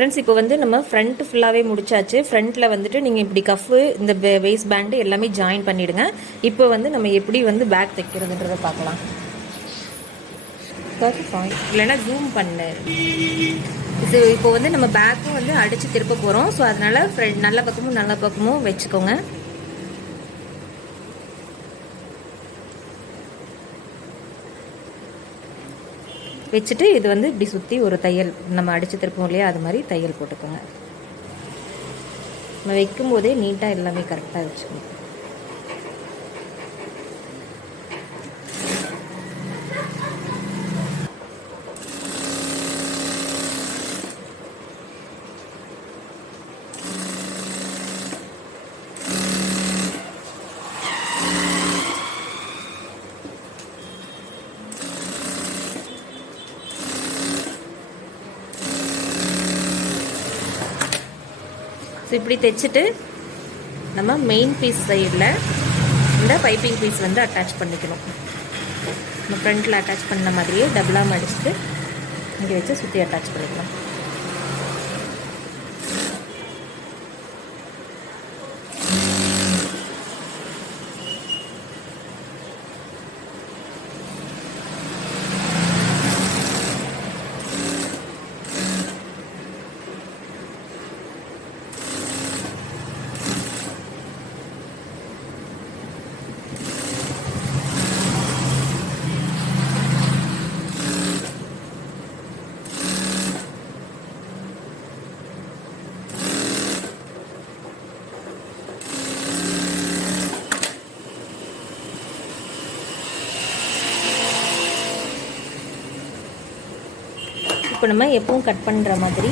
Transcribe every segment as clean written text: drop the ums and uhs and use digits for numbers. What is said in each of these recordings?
Friends இப்போ வந்து நம்ம ஃப்ரண்ட் ஃபுல்லாகவே முடிச்சாச்சு. ஃப்ரண்ட்டில் வந்துட்டு நீங்கள் இப்படி கஃப்பு இந்த வேஸ்ட் பேண்டு எல்லாமே ஜாயின் பண்ணிவிடுங்க. இப்போ வந்து நம்ம எப்படி வந்து பேக் தைக்கிறதுன்றதை பார்க்கலாம். இல்லைன்னா ஜூம் பண்ணு. இப்போ வந்து நம்ம பேக்கும் வந்து அடித்து திருப்ப போகிறோம். ஸோ அதனால் நல்ல பக்கமும் வச்சுக்கோங்க. வச்சுட்டு இது வந்து இப்படி சுற்றி ஒரு தையல் நம்ம அடித்து திருப்போம் இல்லையா, அது மாதிரி தையல் போட்டுக்கோங்க. நம்ம வைக்கும்போதே நீட்டாக எல்லாமே கரெக்டாக வச்சுக்கணும். ஸோ இப்படி தைச்சிட்டு நம்ம மெயின் பீஸ் சைடில் இந்த பைப்பிங் பீஸ் வந்து அட்டாச் பண்ணிக்கணும். நம்ம ஃப்ரண்ட்டில் அட்டாச் பண்ண மாதிரியே டபுளாக மடிச்சுட்டு இங்கே வச்சு சுற்றி அட்டாச் பண்ணிக்கலாம். இப்போ நம்ம எப்பவும் கட் பண்ணுற மாதிரி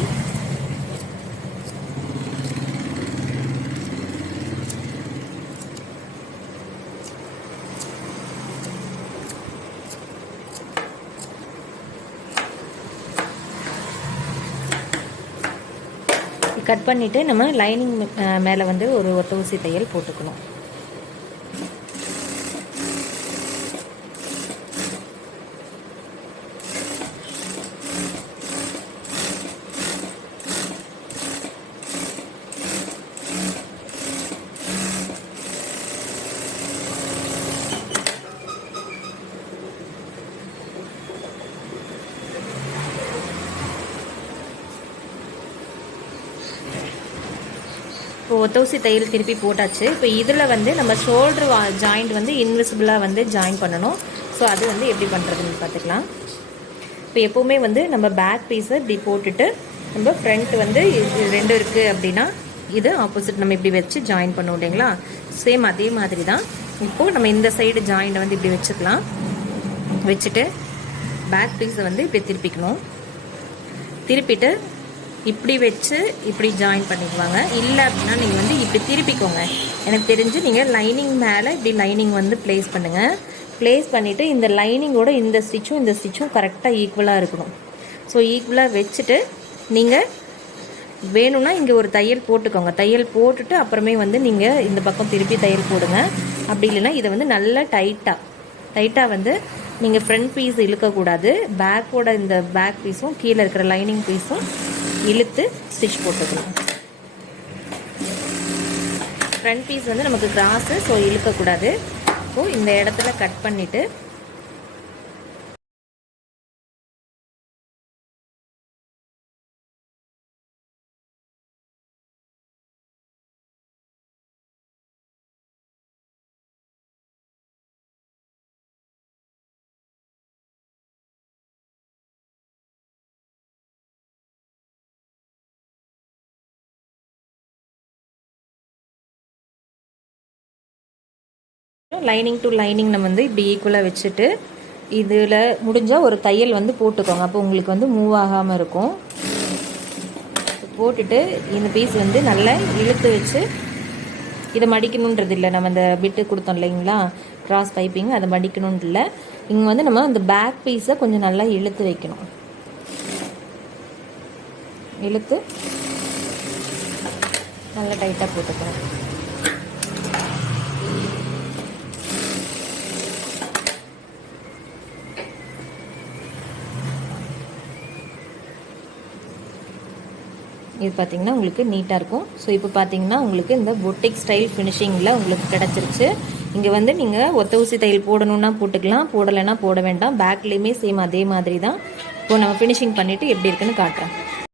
கட் பண்ணிவிட்டு நம்ம லைனிங் மேலே வந்து ஒரு ஒத்த ஊசி தையல் போட்டுக்கணும். இப்போ ஒத்த ஊசி தையல் திருப்பி போட்டாச்சு. இப்போ இதில் வந்து நம்ம ஷோல்டர் ஜாயிண்ட் வந்து இன்விசிபிளாக வந்து ஜாயின் பண்ணணும். ஸோ அது வந்து எப்படி பண்ணுறதுன்னு பார்த்துக்கலாம். இப்போ எப்போவுமே வந்து நம்ம பேக் பீஸை இப்படி போட்டுட்டு நம்ம ஃப்ரண்ட் வந்து இது ரெண்டு இருக்குது அப்படின்னா இது ஆப்போசிட் நம்ம இப்படி வச்சு ஜாயின் பண்ணுவோம் இல்லைங்களா. சேம் அதே மாதிரி தான் இப்போது நம்ம இந்த சைடு ஜாயிண்டை வந்து இப்படி வச்சுக்கலாம். வச்சுட்டு பேக் பீஸை வந்து இப்படி திருப்பிக்கணும். திருப்பிட்டு இப்படி வச்சு இப்படி ஜாயின் பண்ணிக்குவாங்க. இல்லை அப்படின்னா நீங்கள் வந்து இப்படி திருப்பிக்கோங்க. எனக்கு தெரிஞ்சு நீங்கள் லைனிங் மேலே இப்படி லைனிங் வந்து ப்ளேஸ் பண்ணுங்கள். ப்ளேஸ் பண்ணிவிட்டு இந்த லைனிங்கோட இந்த ஸ்டிச்சும் கரெக்டாக ஈக்குவலாக இருக்கணும். ஸோ ஈக்குவலாக வச்சுட்டு நீங்கள் வேணும்னா இங்கே ஒரு தையல் போட்டுக்கோங்க. தையல் போட்டுட்டு அப்புறமே வந்து நீங்கள் இந்த பக்கம் திருப்பி தையல் போடுங்க. அப்படி இல்லைன்னா இதை வந்து நல்லா டைட்டாக வந்து நீங்கள் ஃப்ரண்ட் பீஸ் இழுக்கக்கூடாது. பேக்கோட இந்த பேக் பீஸும் கீழே இருக்கிற லைனிங் பீஸும் இழுத்து ஸ்டிச் போட்டுக்கணும். ஃப்ரண்ட் பீஸ் வந்து நமக்கு கிராஸு, ஸோ இழுக்கக்கூடாது. ஸோ இந்த இடத்துல கட் பண்ணிவிட்டு லைனிங் டு லைனிங் நம்ம வந்து இப்படி ஈக்குவலாக வச்சுட்டு இதில் முடிஞ்சால் ஒரு தையல் வந்து போட்டுக்கோங்க. அப்போ உங்களுக்கு வந்து மூவ் ஆகாமல் இருக்கும். போட்டுட்டு இந்த பீஸ் வந்து நல்லா இழுத்து வச்சு இதை மடிக்கணுன்றது இல்லை. நம்ம இந்த பிட்டு கொடுத்தோம் இல்லைங்களா, கிராஸ் பைப்பிங், அதை மடிக்கணுன்றது இல்லை. இங்கே வந்து நம்ம இந்த பேக் பீஸை கொஞ்சம் நல்லா இழுத்து வைக்கணும். இழுத்து நல்லா டைட்டாக போட்டுக்கணும். இது பார்த்திங்கன்னா உங்களுக்கு நீட்டாக இருக்கும். ஸோ இப்போ பார்த்திங்கன்னா உங்களுக்கு இந்த பொட்டிக் ஸ்டைல் ஃபினிஷிங்கில் உங்களுக்கு கிடச்சிருச்சு. இங்கே வந்து நீங்கள் ஒத்த ஊசி தையல் போடணுன்னா போட்டுக்கலாம், போடலைன்னா போட வேண்டாம். பேக்லேயுமே சேம் அதே மாதிரி தான். இப்போ நம்ம ஃபினிஷிங் பண்ணிவிட்டு எப்படி இருக்குன்னு காட்டுறேன்.